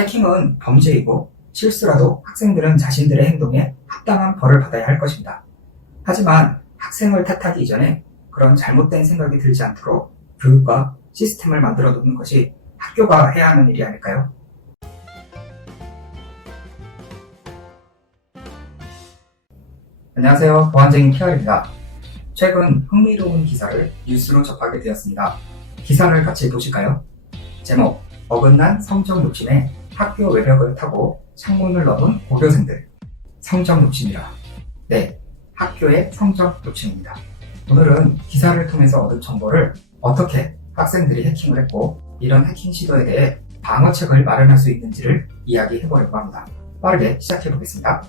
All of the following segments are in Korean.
해킹은 범죄이고 실수라도 학생들은 자신들의 행동에 합당한 벌을 받아야 할 것입니다. 하지만 학생을 탓하기 이전에 그런 잘못된 생각이 들지 않도록 교육과 시스템을 만들어 두는 것이 학교가 해야 하는 일이 아닐까요? 안녕하세요. 보안쟁이 케어입니다. 최근 흥미로운 기사를 뉴스로 접하게 되었습니다. 기사를 같이 보실까요? 제목, 어긋난 성적 욕심에 학교 외벽을 타고 창문을 넘은 고교생들. 성적 욕심이라. 네, 학교의 성적 욕심입니다. 오늘은 기사를 통해서 얻은 정보를 어떻게 학생들이 해킹을 했고 이런 해킹 시도에 대해 방어책을 마련할 수 있는지를 이야기해 보려고 합니다. 빠르게 시작해 보겠습니다.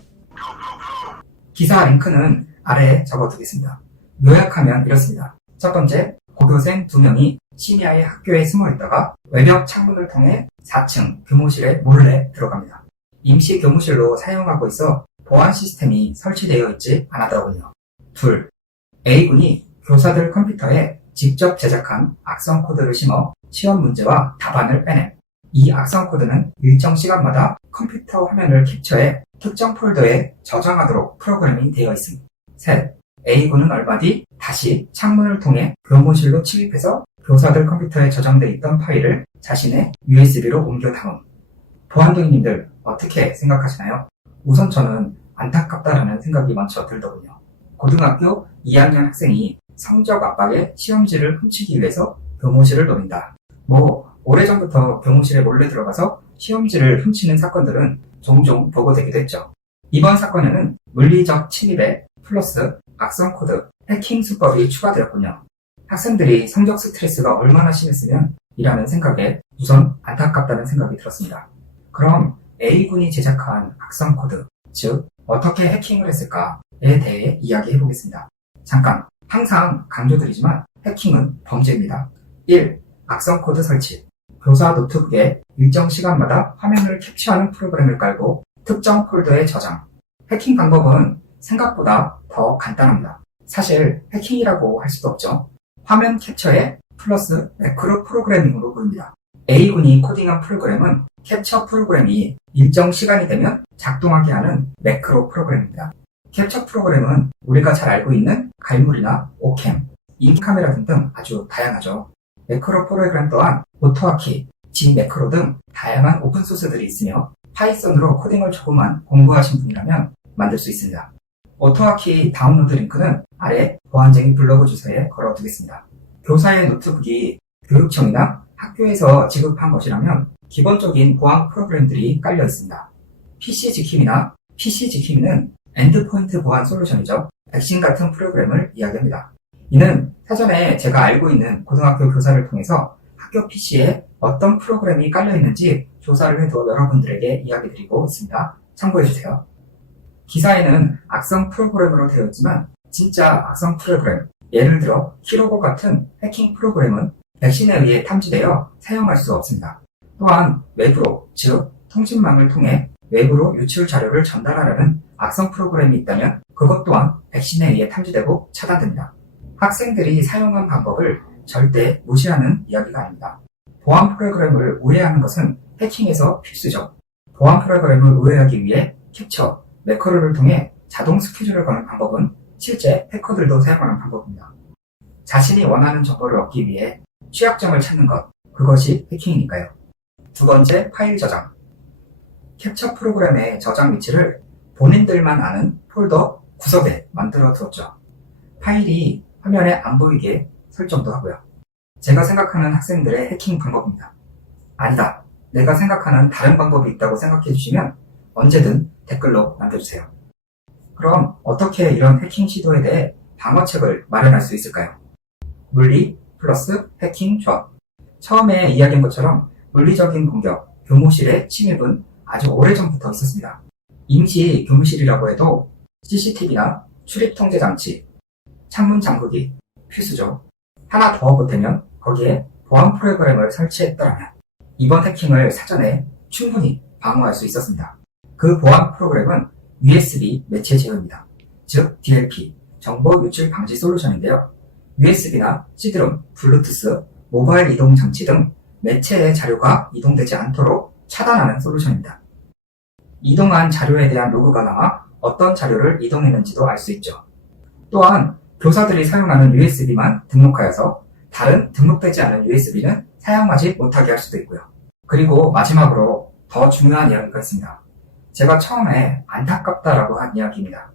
기사 링크는 아래에 적어두겠습니다. 요약하면 이렇습니다. 첫 번째, 고교생 두 명이 심야에 학교에 숨어 있다가 외벽 창문을 통해 4층 교무실에 몰래 들어갑니다. 임시 교무실로 사용하고 있어 보안 시스템이 설치되어 있지 않았더군요. 둘, A군이 교사들 컴퓨터에 직접 제작한 악성 코드를 심어 시험 문제와 답안을 빼냄. 이 악성 코드는 일정 시간마다 컴퓨터 화면을 캡처해 특정 폴더에 저장하도록 프로그래밍 되어 있습니다. 셋, A군은 얼마 뒤 다시 창문을 통해 교무실로 침입해서 교사들 컴퓨터에 저장돼 있던 파일을 자신의 USB로 옮겨 담음. 보안동이님들 어떻게 생각하시나요? 우선 저는 안타깝다라는 생각이 먼저 들더군요. 고등학교 2학년 학생이 성적 압박에 시험지를 훔치기 위해서 교무실을 노린다. 뭐 오래전부터 교무실에 몰래 들어가서 시험지를 훔치는 사건들은 종종 보고되기도 했죠. 이번 사건에는 물리적 침입에 플러스 악성 코드, 해킹 수법이 추가되었군요. 학생들이 성적 스트레스가 얼마나 심했으면 이라는 생각에 우선 안타깝다는 생각이 들었습니다. 그럼 A군이 제작한 악성 코드, 즉 어떻게 해킹을 했을까에 대해 이야기해 보겠습니다. 잠깐, 항상 강조드리지만 해킹은 범죄입니다. 1. 악성 코드 설치. 교사 노트북에 일정 시간마다 화면을 캡처하는 프로그램을 깔고 특정 폴더에 저장. 해킹 방법은 생각보다 더 간단합니다. 사실 해킹이라고 할 수도 없죠. 화면 캡처에 플러스 매크로 프로그래밍으로 보입니다. A군이 코딩한 프로그램은 캡처 프로그램이 일정 시간이 되면 작동하게 하는 매크로 프로그램입니다. 캡처 프로그램은 우리가 잘 알고 있는 갈무리나 오캠, 인카메라 등등 아주 다양하죠. 매크로 프로그램 또한 오토아키, 진 매크로 등 다양한 오픈소스들이 있으며 파이썬으로 코딩을 조금만 공부하신 분이라면 만들 수 있습니다. 오토아키 다운로드 링크는 아래 보안쟁이 블로그 주소에 걸어두겠습니다. 교사의 노트북이 교육청이나 학교에서 지급한 것이라면 기본적인 보안 프로그램들이 깔려 있습니다. PC 지킴이나 PC 지킴이는 엔드포인트 보안 솔루션이죠. 백신 같은 프로그램을 이야기합니다. 이는 사전에 제가 알고 있는 고등학교 교사를 통해서 학교 PC에 어떤 프로그램이 깔려 있는지 조사를 해도 여러분들에게 이야기 드리고 있습니다. 참고해주세요. 기사에는 악성 프로그램으로 되어 있지만 진짜 악성 프로그램, 예를 들어 키로고 같은 해킹 프로그램은 백신에 의해 탐지되어 사용할 수 없습니다. 또한 외부로, 즉 통신망을 통해 외부로 유출 자료를 전달하려는 악성 프로그램이 있다면 그것 또한 백신에 의해 탐지되고 차단됩니다. 학생들이 사용한 방법을 절대 무시하는 이야기가 아닙니다. 보안 프로그램을 우회하는 것은 해킹에서 필수죠. 보안 프로그램을 우회하기 위해 캡처, 매커로를 통해 자동 스케줄을 거는 방법은 실제 해커들도 사용하는 방법입니다. 자신이 원하는 정보를 얻기 위해 취약점을 찾는 것, 그것이 해킹이니까요. 두 번째, 파일 저장. 캡처 프로그램의 저장 위치를 본인들만 아는 폴더 구석에 만들어 두었죠. 파일이 화면에 안 보이게 설정도 하고요. 제가 생각하는 학생들의 해킹 방법입니다. 아니다. 내가 생각하는 다른 방법이 있다고 생각해 주시면 언제든 댓글로 남겨주세요. 그럼 어떻게 이런 해킹 시도에 대해 방어책을 마련할 수 있을까요? 물리 플러스 해킹 조합. 처음에 이야기한 것처럼 물리적인 공격, 교무실의 침입은 아주 오래전부터 있었습니다. 임시 교무실이라고 해도 CCTV나 출입 통제 장치, 창문 잠그기 필수죠. 하나 더 보태면 거기에 보안 프로그램을 설치했더라면 이번 해킹을 사전에 충분히 방어할 수 있었습니다. 그 보안 프로그램은 USB 매체 제어입니다. 즉 DLP, 정보 유출 방지 솔루션인데요. USB나 CD롬, 블루투스, 모바일 이동 장치 등 매체의 자료가 이동되지 않도록 차단하는 솔루션입니다. 이동한 자료에 대한 로그가 나와 어떤 자료를 이동했는지도 알 수 있죠. 또한 교사들이 사용하는 USB만 등록하여서 다른 등록되지 않은 USB는 사용하지 못하게 할 수도 있고요. 그리고 마지막으로 더 중요한 이야기가 있습니다. 제가 처음에 안타깝다라고 한 이야기입니다.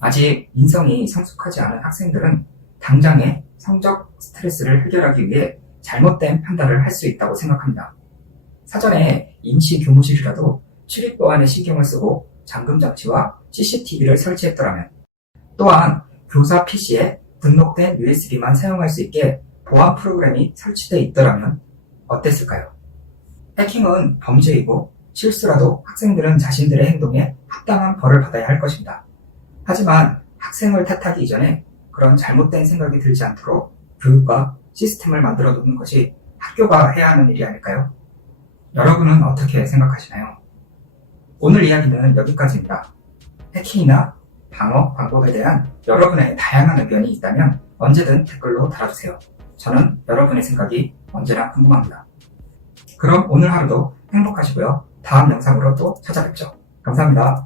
아직 인성이 성숙하지 않은 학생들은 당장의 성적 스트레스를 해결하기 위해 잘못된 판단을 할 수 있다고 생각합니다. 사전에 임시 교무실이라도 출입 보안에 신경을 쓰고 잠금 장치와 CCTV를 설치했더라면 또한 교사 PC에 등록된 USB만 사용할 수 있게 보안 프로그램이 설치되어 있더라면 어땠을까요? 해킹은 범죄이고 실수라도 학생들은 자신들의 행동에 합당한 벌을 받아야 할 것입니다. 하지만 학생을 탓하기 이전에 그런 잘못된 생각이 들지 않도록 교육과 시스템을 만들어 놓는 것이 학교가 해야 하는 일이 아닐까요? 여러분은 어떻게 생각하시나요? 오늘 이야기는 여기까지입니다. 해킹이나 방어 방법에 대한 여러분의 다양한 의견이 있다면 언제든 댓글로 달아주세요. 저는 여러분의 생각이 언제나 궁금합니다. 그럼 오늘 하루도 행복하시고요. 다음 영상으로 또 찾아뵙죠. 감사합니다.